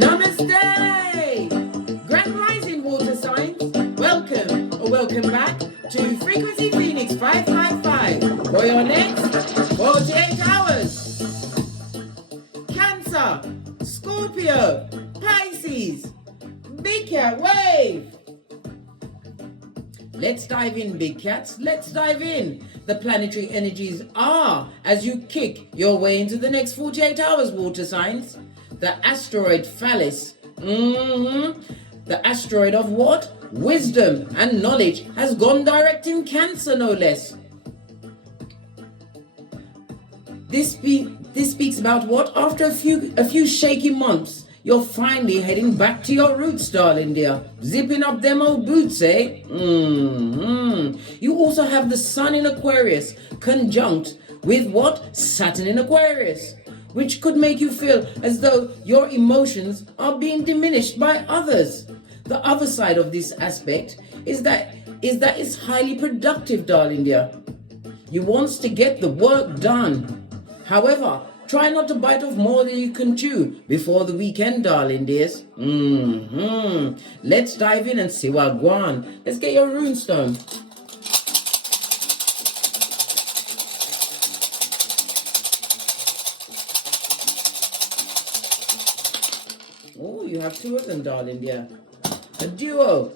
Namaste! Grand Rising Water Signs, welcome or welcome back to Frequency Phoenix 555 for your next 48 hours. Cancer, Scorpio, Pisces, Big Cat Wave. Let's dive in, big cats. Let's dive in. The planetary energies are as you kick your way into the next 48 hours, water signs. The asteroid Phallus, the asteroid of what? Wisdom and knowledge has gone direct in Cancer, no less. This speaks about what? After a few shaky months, you're finally heading back to your roots, darling dear. Zipping up them old boots, eh? You also have the Sun in Aquarius conjunct with what? Saturn in Aquarius, which could make you feel as though your emotions are being diminished by others. The other side of this aspect is that it's highly productive, darling dear. You want to get the work done. However, try not to bite off more than you can chew before the weekend, darling dears. Let's dive in and see what Guan. Let's get your runestone. Oh, you have two of them, darling dear. A duo.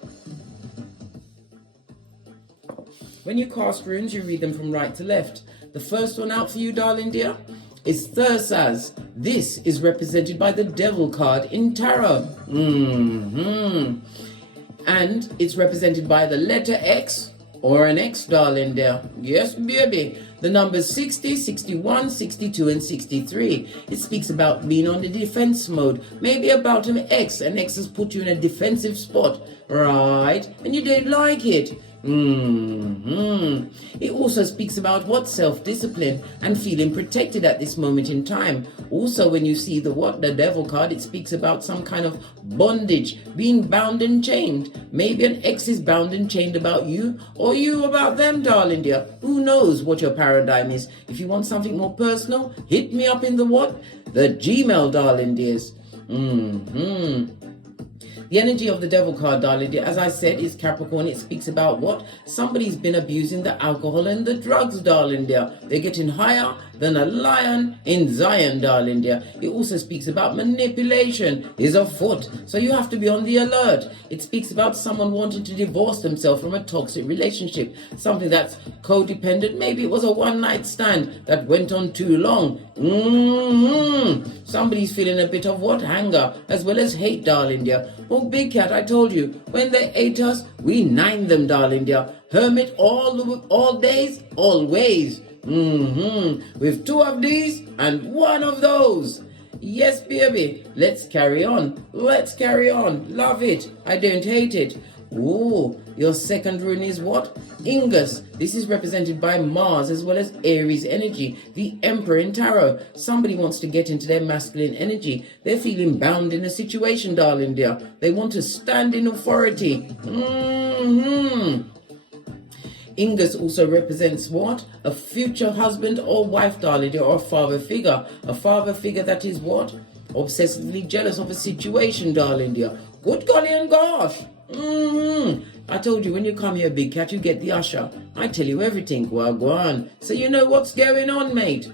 When you cast runes, you read them from right to left. The first one out for you, darling dear, is Thursaz. This is represented by the Devil card in Tarot. And it's represented by the letter X or an X, darling dear. Yes, baby. The numbers 60, 61, 62, and 63. It speaks about being on the defense mode. Maybe about an X. An X has put you in a defensive spot, right? And you didn't like it. It also speaks about what? Self-discipline and feeling protected at this moment in time. Also, when you see the Devil card, it speaks about some kind of bondage, being bound and chained. Maybe an ex is bound and chained about you, or you about them, darling dear. Who knows what your paradigm is? If you want something more personal, hit me up in the what? The Gmail, darling dears. The energy of the Devil card, darling dear, as I said, is Capricorn. It speaks about what? Somebody's been abusing the alcohol and the drugs, darling dear. They're getting higher than a lion in Zion, darling dear. It also speaks about manipulation is afoot, so you have to be on the alert. It speaks about someone wanting to divorce themselves from a toxic relationship, something that's codependent. Maybe it was a one-night stand that went on too long. Somebody's feeling a bit of what? Anger as well as hate, darling dear. Oh, big cat, I told you, when they ate us, we nine them, darling dear. Hermit all days, always. With two of these and one of those. Yes, baby. Let's carry on. Let's carry on. Love it. I don't hate it. Oh, your second rune is what? Ingus. This is represented by Mars as well as Aries energy, the Emperor in Tarot. Somebody wants to get into their masculine energy. They're feeling bound in a situation, darling dear. They want to stand in authority. Ingus also represents what? A future husband or wife, darling dear, or a father figure. A father figure that is what? Obsessively jealous of a situation, darling dear. Good golly and gosh. I told you, when you come here, big cat, you get the usher. I tell you everything, wagwan. So you know what's going on, mate.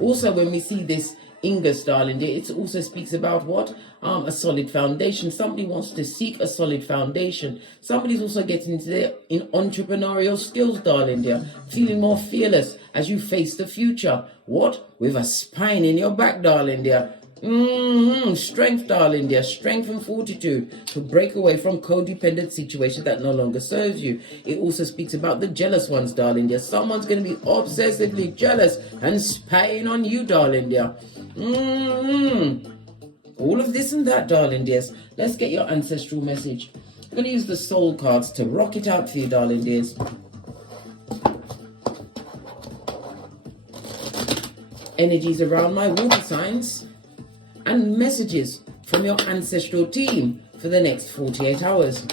Also, when we see this Ingus, darling dear, it also speaks about what? A solid foundation. Somebody wants to seek a solid foundation. Somebody's also getting into their entrepreneurial skills, darling dear. Feeling more fearless as you face the future. What? With a spine in your back, darling dear. Strength, darling dear, strength and fortitude to break away from codependent situation that no longer serves you. It also speaks about the jealous ones, darling dear. Someone's going to be obsessively jealous and spying on you, darling dear. All of this and that, darling dears. Let's get your ancestral message. I'm going to use the soul cards to rock it out for you, darling dears. Energies around my water signs and messages from your ancestral team for the next 48 hours.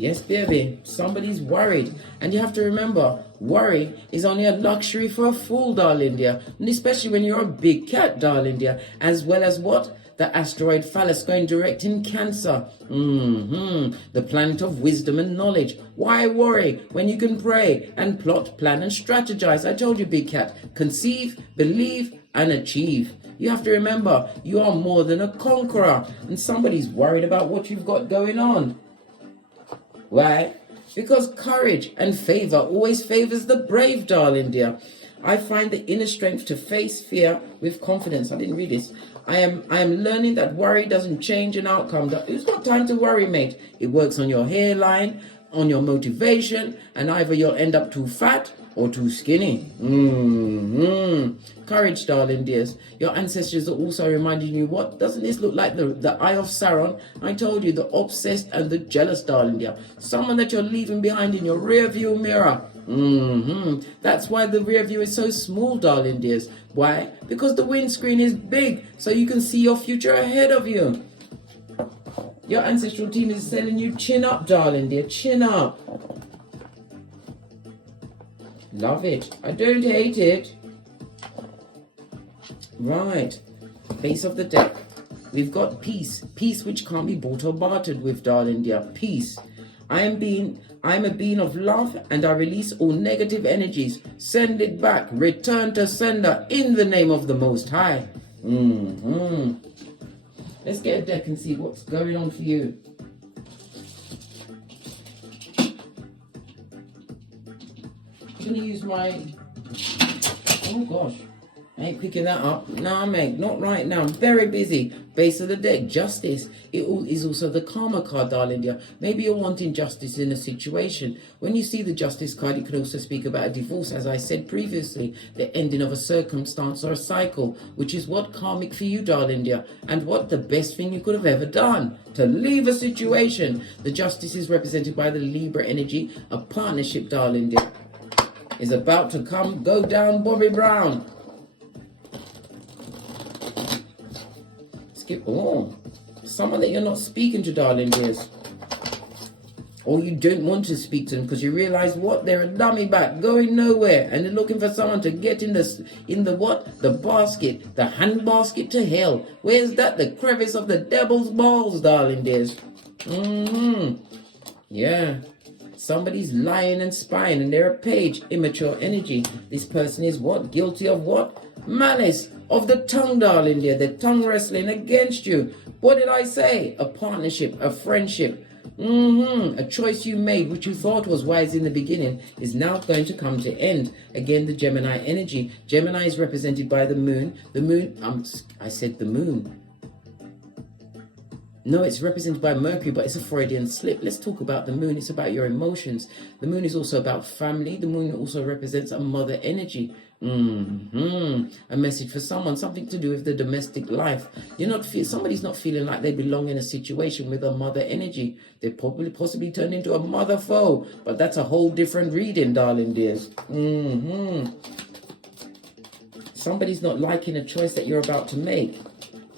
Yes, baby. Somebody's worried. And you have to remember, worry is only a luxury for a fool, darling dear. And especially when you're a big cat, darling dear. As well as what? The asteroid Phallus going direct in Cancer. The planet of wisdom and knowledge. Why worry when you can pray and plot, plan and strategize? I told you, big cat. Conceive, believe and achieve. You have to remember, you are more than a conqueror. And somebody's worried about what you've got going on. Why? Because courage and favor always favors the brave, darling dear. I find the inner strength to face fear with confidence. I didn't read this. I am learning that worry doesn't change an outcome. It's not time to worry, mate. It works on your hairline, on your motivation, and either you'll end up too fat or too skinny. Courage, darling dears. Your ancestors are also reminding you, what doesn't this look like? The eye of Sauron? I told you, the obsessed and the jealous, darling dear. Someone that you're leaving behind in your rear view mirror. That's why the rear view is so small, darling dears. Why? Because the windscreen is big, so you can see your future ahead of you. Your ancestral team is telling you, chin up, darling dear, chin up. Love it. I don't hate it. Right. Base of the deck. We've got peace. Peace which can't be bought or bartered with, darling dear. Peace. I am a being of love, and I release all negative energies. Send it back. Return to sender in the name of the Most High. Let's get a deck and see what's going on for you. I'm going to use my... Oh, gosh. I ain't picking that up. Nah, mate, not right now. I'm very busy. Base of the deck, justice. It is also the karma card, darling dear. Maybe you're wanting justice in a situation. When you see the justice card, it could also speak about a divorce, as I said previously. The ending of a circumstance or a cycle, which is what karmic for you, darling dear. And what the best thing you could have ever done. To leave a situation. The justice is represented by the Libra energy. A partnership, darling dear, is about to go down, Bobby Brown. Oh, someone that you're not speaking to, darling dears. Or you don't want to speak to them because you realize what? They're a dummy back, going nowhere. And they're looking for someone to get in the what? The basket, the hand basket to hell. Where's that? The crevice of the devil's balls, darling dears. Yeah. Somebody's lying and spying, and they're a page, immature energy. This person is what? Guilty of what? Malice of the tongue, darling dear. The tongue wrestling against you. What did I say? A partnership, a friendship. A choice you made, which you thought was wise in the beginning, is now going to come to end. Again, the Gemini energy. Gemini is represented by the moon. The moon, I said the moon. No, it's represented by Mercury, but it's a Freudian slip. Let's talk about the moon. It's about your emotions. The moon is also about family. The moon also represents a mother energy. A message for someone, something to do with the domestic life. Somebody's not feeling like they belong in a situation with a mother energy. They possibly turned into a mother foe, but that's a whole different reading, darling dears. Somebody's not liking a choice that you're about to make,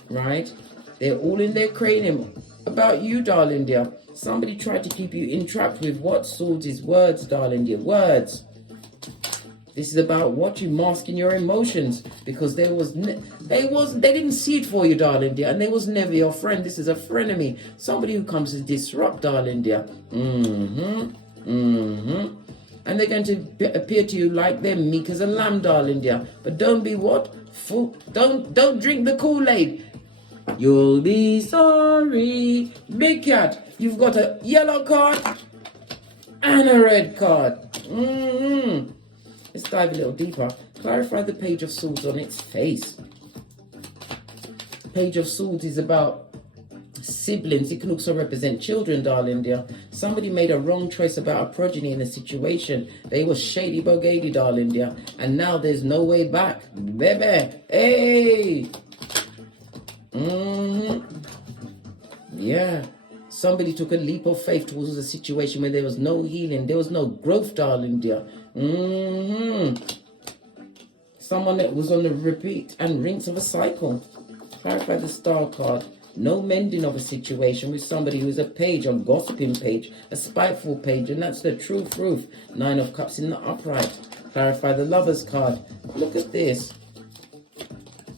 right? They're all in their cranium about you, darling dear. Somebody tried to keep you entrapped with what? Swords is words, darling dear. Words. This is about what? You masking your emotions, because they didn't see it for you, darling dear, and they was never your friend. This is a frenemy. Somebody who comes to disrupt, darling dear. And they're going to appear to you like they're meek as a lamb, darling dear. But don't be what? Fool. Don't drink the Kool-Aid. You'll be sorry. Big cat, you've got a yellow card and a red card. Let's dive a little deeper. Clarify the Page of Swords on its face. Page of Swords is about siblings. It can also represent children, darling dear. Somebody made a wrong choice about a progeny in a situation. They were shady bogady, darling dear. And now there's no way back. Baby. Hey. Yeah. Somebody took a leap of faith towards a situation where there was no healing. There was no growth, darling dear. Someone that was on the repeat and rinse of a cycle. Clarify the Star card. No mending of a situation with somebody who's a page, a gossiping page, a spiteful page, and that's the true proof. 9 of Cups in the upright. Clarify the Lover's card. Look at this.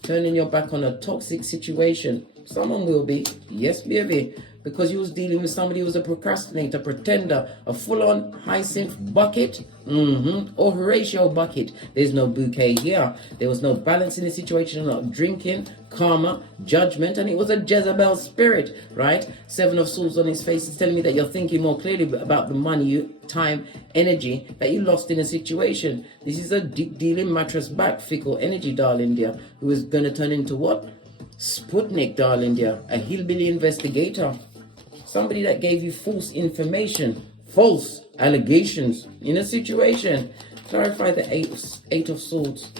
Turning your back on a toxic situation. Someone will be. Yes, baby. Because you was dealing with somebody who was a procrastinator, pretender, a full-on hyacinth bucket, or Horatio bucket. There's no bouquet here. There was no balance in the situation, not drinking, karma, judgment, and it was a Jezebel spirit, right? 7 of Swords on his face is telling me that you're thinking more clearly about the money, time, energy that you lost in a situation. This is a dealing mattress back, fickle energy, darling dear, who is going to turn into what? Sputnik, darling dear, a hillbilly investigator. Somebody that gave you false information, false allegations in a situation. Clarify the eight of Swords.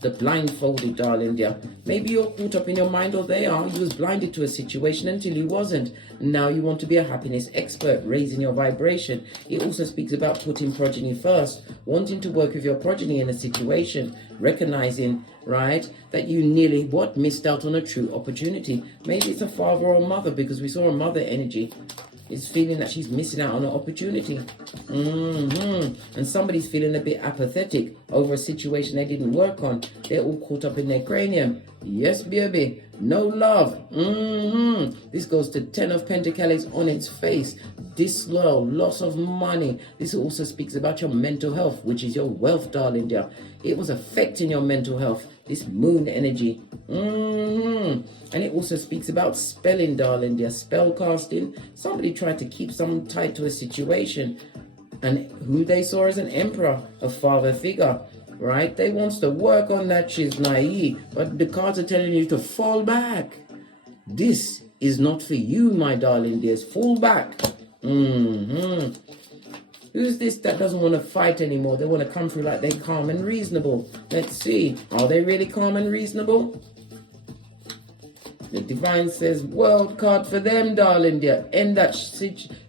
The blindfolded, darling dear. Maybe you're caught up in your mind, or they are. You was blinded to a situation until you wasn't. Now you want to be a happiness expert, raising your vibration. It also speaks about putting progeny first, wanting to work with your progeny in a situation, recognizing, right, that you nearly, missed out on a true opportunity. Maybe it's a father or a mother, because we saw a mother energy. Is feeling that she's missing out on an opportunity. And somebody's feeling a bit apathetic over a situation they didn't work on. They're all caught up in their cranium. Yes, baby. No love. This goes to 10 of Pentacles on its face. Disloyal, loss of money. This also speaks about your mental health, which is your wealth, darling dear. It was affecting your mental health. This moon energy. And it also speaks about spelling, darling dear. Spell casting. Somebody tried to keep someone tied to a situation. And who they saw as an emperor, a father figure. Right? They wants to work on that. She's naive. But the cards are telling you to fall back. This is not for you, my darling dears. Fall back. Who's this that doesn't want to fight anymore? They want to come through like they're calm and reasonable. Let's see. Are they really calm and reasonable? The Divine says, World card for them, darling dear. End that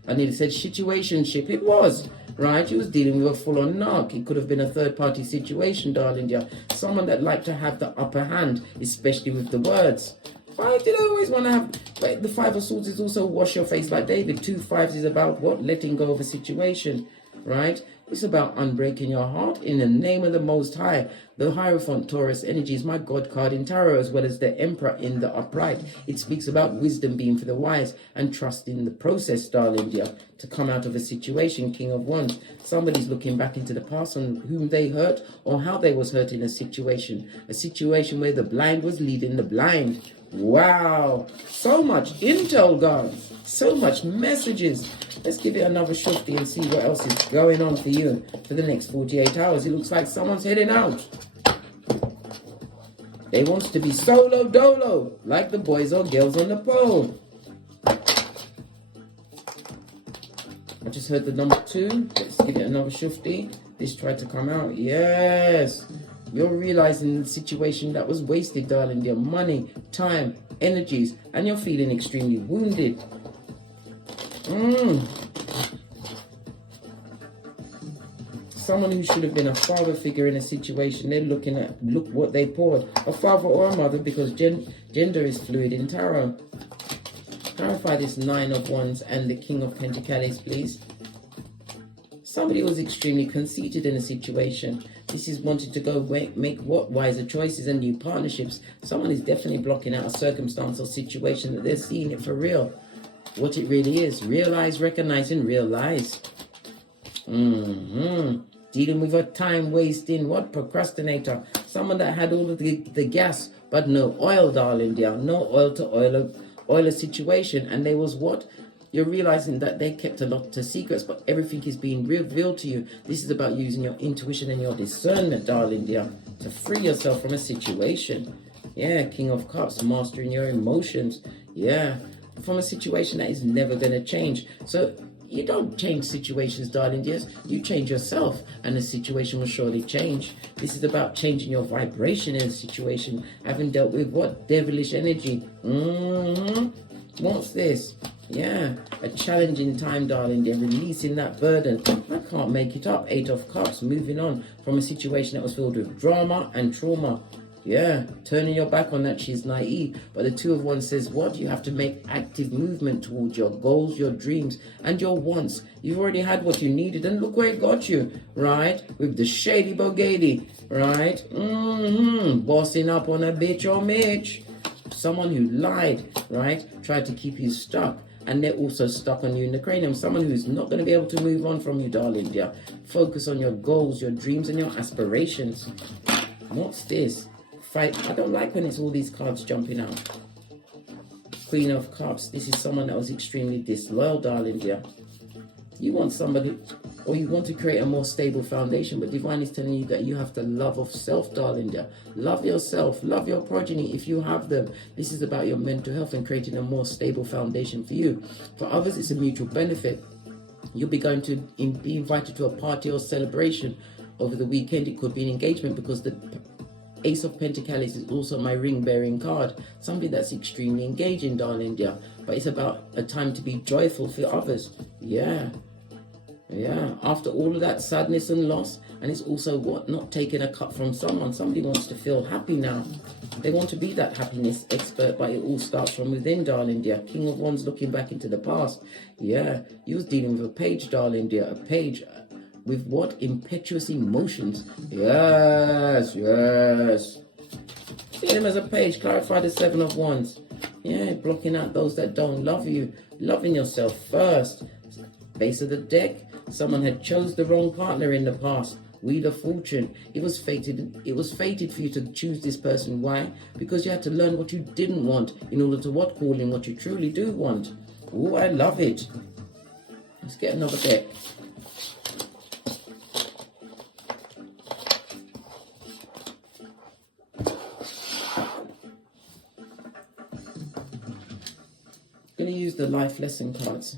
I nearly said situationship. It was. Right? He was dealing with a full-on narc. It could have been a third-party situation, darling dear. Someone that liked to have the upper hand, especially with the words. Why did I always want to have... But the 5 of Swords is also wash your face like David. 2 5s is about what? Letting go of a situation. Right? It's about unbreaking your heart in the name of the Most High. The Hierophant Taurus energy is my God card in tarot, as well as the Emperor in the upright. It speaks about wisdom being for the wise and trust in the process, darling dear, to come out of a situation. King of Wands. Somebody's looking back into the past on whom they hurt or how they was hurt in a situation. A situation where the blind was leading the blind. Wow. So much intel, God. So much messages. Let's give it another shufti and see what else is going on for you for the next 48 hours. It looks like someone's heading out. They want to be solo dolo, like the boys or girls on the pole. I just heard the number 2. Let's give it another shufti. This tried to come out. Yes. You're realizing the situation that was wasted, darling dear. Money, time, energies, and you're feeling extremely wounded. Someone who should have been a father figure in a situation, they're looking at, look what they poured. A father or a mother, because gender is fluid in tarot. Clarify this 9 of Wands and the King of Pentacles, please. Somebody was extremely conceited in a situation. This is wanting to go make what wiser choices and new partnerships. Someone is definitely blocking out a circumstance or situation that they're seeing it for real. What it really is. Realize, recognize, and realize. Dealing with a time wasting, what? Procrastinator. Someone that had all of the gas, but no oil, darling dear. No oil to oil a situation. And there was what? You're realizing that they kept a lot of secrets, but everything is being revealed to you. This is about using your intuition and your discernment, darling dear, to free yourself from a situation. Yeah, King of Cups, mastering your emotions. Yeah, from a situation that is never going to change. So you don't change situations, darling dears. You change yourself, and the situation will surely change. This is about changing your vibration in a situation, having dealt with what? Devilish energy. What's this? Yeah, a challenging time, darling dear, releasing that burden. I can't make it up. 8 of Cups, moving on from a situation that was filled with drama and trauma. Yeah, turning your back on that, she's naive. But the Two of Wands says what? You have to make active movement towards your goals, your dreams, and your wants. You've already had what you needed, and look where it got you, right? With the shady bogady, right? Bossing up on a bitch or mitch. Someone who lied, right? Tried to keep you stuck. And they're also stuck on you in the cranium. Someone who's not going to be able to move on from you, darling dear. Focus on your goals, your dreams, and your aspirations. What's this? Fight. I don't like when it's all these cards jumping out. Queen of Cups. This is someone that was extremely disloyal, darling dear. You want somebody, or you want to create a more stable foundation, but Divine is telling you that you have to love of self, darling dear. Love yourself, love your progeny if you have them. This is about your mental health and creating a more stable foundation for you. For others, it's a mutual benefit. You'll be going to be invited to a party or celebration over the weekend. It could be an engagement because the Ace of Pentacles is also my ring-bearing card. Something that's extremely engaging, darling dear. But it's about a time to be joyful for others. Yeah. After all of that sadness and loss, and it's also what? Not taking a cut from someone. Somebody wants to feel happy now. They want to be that happiness expert, but it all starts from within, darling dear. King of Wands looking back into the past. Yeah, you was dealing with a page, darling dear. A page with what? Impetuous emotions. Yes. See him as a page. Clarify the Seven of Wands. Yeah, blocking out those that don't love you. Loving yourself first. Base of the deck. Someone had chose the wrong partner in the past. Wheel of Fortune. It was fated for you to choose this person. Why? Because you had to learn what you didn't want in order to what? Call in what you truly do want. Oh, I love it. Let's get another deck. Going to use the life lesson cards.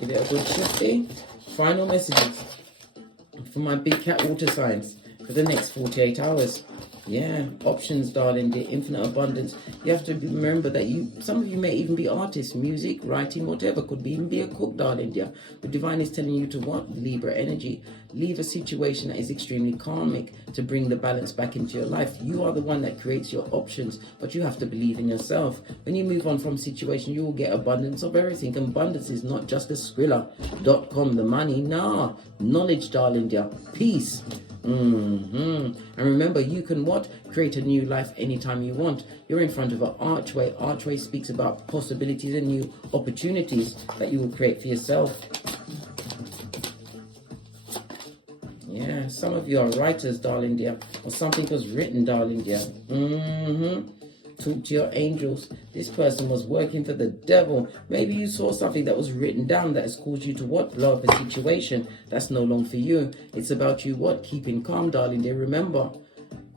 Give it a good shifty. Final messages for my big cat water signs for the next 48 hours. Yeah, options, darling, the infinite abundance. You have to remember that some of you may even be artists, music, writing, whatever. Could even be a cook, darling, dear. The Divine is telling you to what? Libra energy. Leave a situation that is extremely karmic to bring the balance back into your life. You are the one that creates your options, but you have to believe in yourself. When you move on from situation, you will get abundance of everything. Abundance is not just a Skrilla.com, the money. Nah, knowledge, darling, dear. Peace. And remember, you can what? Create a new life anytime you want. You're in front of an archway. Archway speaks about possibilities and new opportunities that you will create for yourself. Yeah, some of you are writers, darling dear, or something was written, darling dear. Talk to your angels. This person was working for the devil. Maybe you saw something that was written down that has caused you to what? Blow up a situation. That's no longer for you. It's about you what? Keeping calm, darling dear. Remember,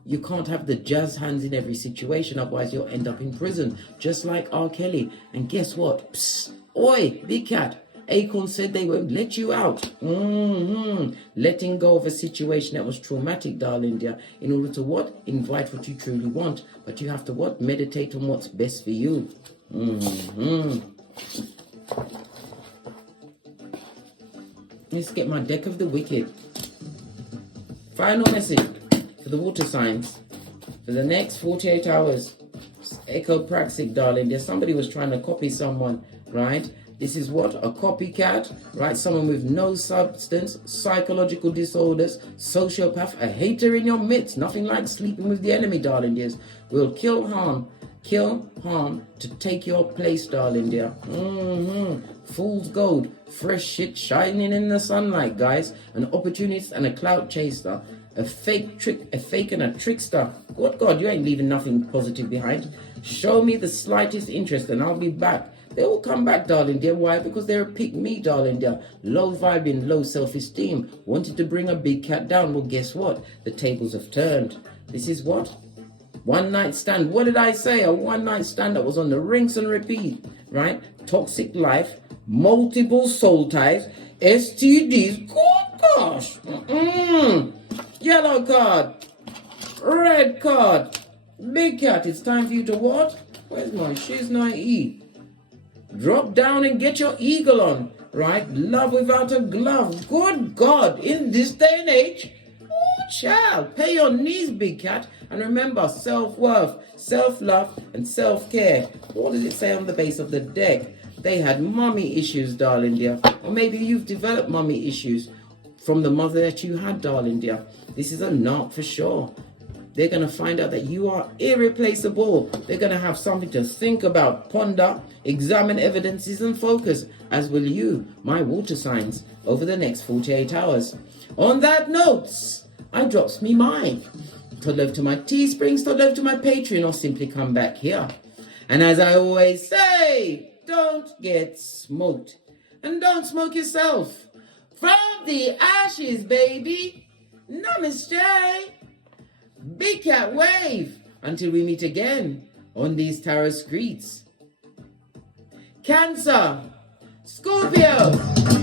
you can't have the jazz hands in every situation, otherwise you'll end up in prison, just like R. Kelly. And guess what? Psst, oi, big cat. Acorn said they won't let you out. Letting go of a situation that was traumatic, darling dear, in order to what? Invite what you truly want. But you have to what? Meditate on what's best for you. Let's get my deck of the wicked. Final message for the water signs for the next 48 hours. Echo praxic, darling dear. Somebody was trying to copy someone, right? This is what? A copycat, right? Someone with no substance, psychological disorders, sociopath, a hater in your midst. Nothing like sleeping with the enemy, darling dears. Will kill harm to take your place, darling dear. Fool's gold, fresh shit shining in the sunlight, guys. An opportunist and a clout chaser. A fake and a trickster. Good God, you ain't leaving nothing positive behind. Show me the slightest interest and I'll be back. They all come back, darling dear. Why? Because they're a pick me, darling dear. Low vibing, low self-esteem. Wanted to bring a big cat down. Well, guess what? The tables have turned. This is what? One night stand. What did I say? A one night stand that was on the rinse and repeat, right? Toxic life, multiple soul ties, STDs. Good gosh. Yellow card. Red card. Big cat. It's time for you to what? Where's my she's naive? Drop down and get your eagle on, right? Love without a glove. Good God, in this day and age, Child, pay your knees, big cat. And remember, self-worth, self-love, and self-care. What does it say on the base of the deck? They had mommy issues, darling dear. Or maybe you've developed mommy issues from the mother that you had, darling dear. This is a knock for sure. They're going to find out that you are irreplaceable. They're going to have something to think about, ponder, examine evidences, and focus, as will you, my water signs, over the next 48 hours. On that note, I drops me mic. Todd love to my Teesprings, Todd love to my Patreon, or simply come back here. And as I always say, don't get smoked. And don't smoke yourself. From the ashes, baby. Namaste. Big cat wave. Until we meet again on these tarot streets. Cancer. Scorpio.